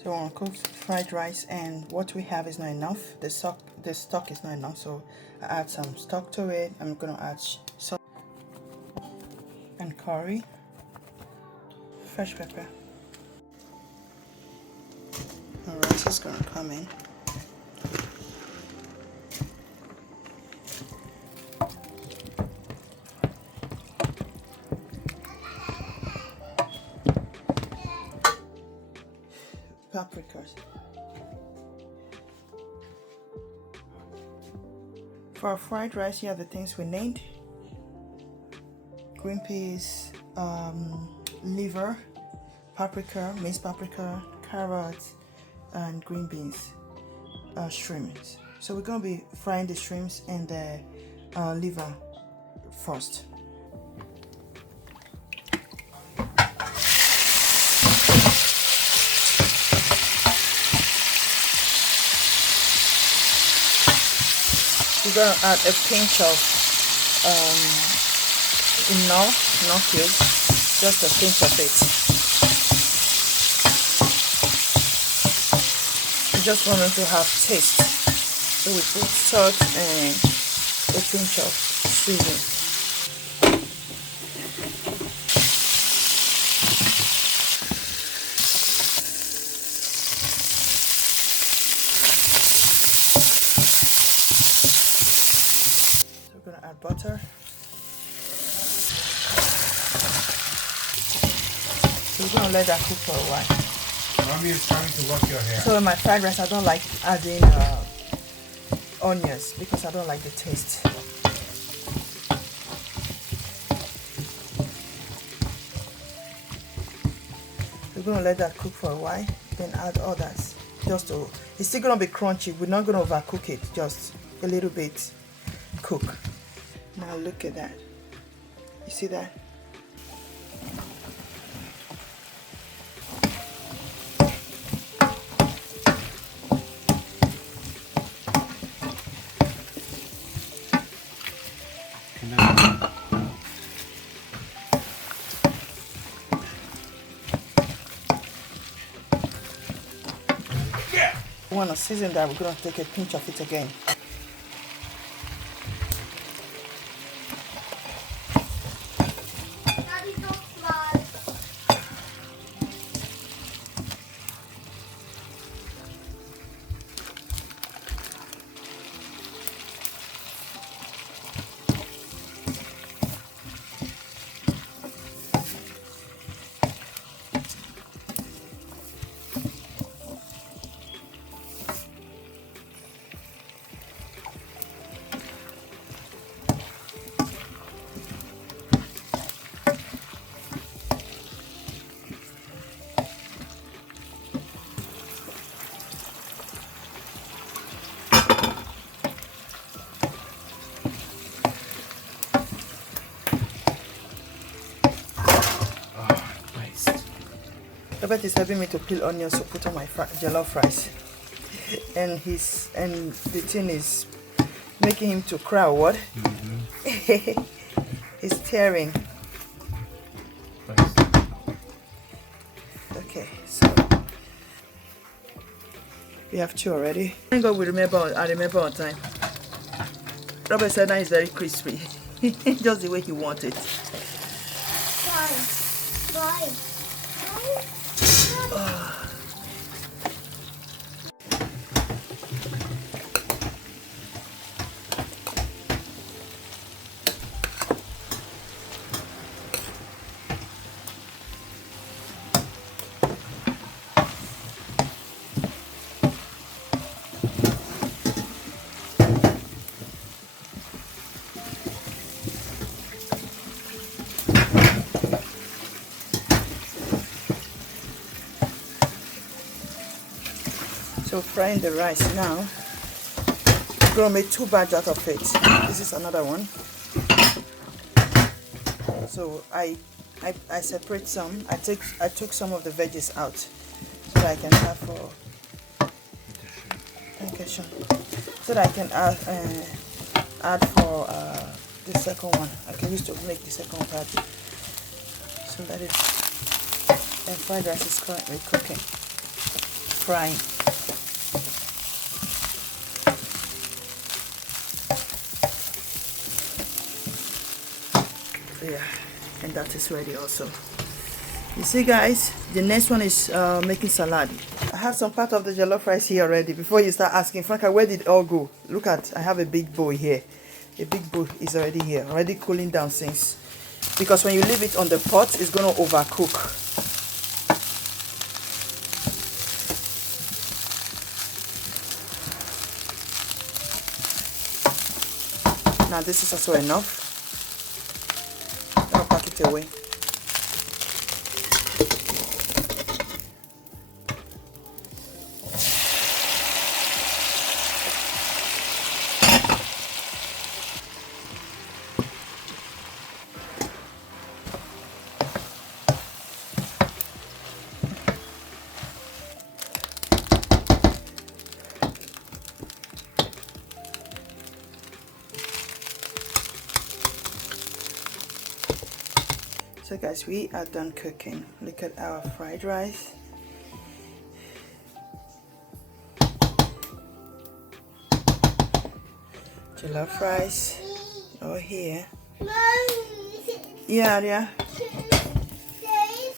So I want to cook fried rice, and what we have is not enough. The stock is not enough, so I add some stock to it. I'm gonna add salt and curry, fresh pepper. And rice is gonna come in. Paprikas. For our fried rice, you have the things we named: green peas, liver, paprika, minced paprika, carrots, and green beans, shrimps. So we're gonna be frying the shrimps and the liver first. We're gonna add a pinch of no cube, just a pinch of it. We just want it to have taste, so we put salt and a pinch of seasoning. We're gonna add butter. So we're gonna let that cook for a while. Mommy is trying to wash your hair. So in my fried rice, I don't like adding onions because I don't like the taste. We're gonna let that cook for a while, then add others. It's still gonna be crunchy. We're not gonna overcook it, just a little bit cook. Now look at that. You see that? We want to season that. We're going to take a pinch of it again. Robert is helping me to peel onions to put on my jollof rice, and the thing is making him to cry. What? Mm-hmm. He's tearing. Okay, so we have two already. Thank God I remember on time. Robert said that is very crispy, just the way he wanted. Bye. So frying the rice now. I'm gonna make two batches out of it. This is another one. So I separate some. I took some of the veggies out so that I can have for so that I can add for the second one. I can use to make the second part. So that is, and fried rice is currently cooking. frying. Yeah, and that is ready also. You see guys, the next one is making salad. I have some part of the jollof rice here already. Before you start asking, Franca, where did it all go? Look at, I have a big bowl here. A big bowl is already here, already cooling down since. Because when you leave it on the pot, it's going to overcook. Now this is also enough. I'll pack it away. So guys, we are done cooking. Look at our fried rice. Jollof rice. Oh here. Yeah.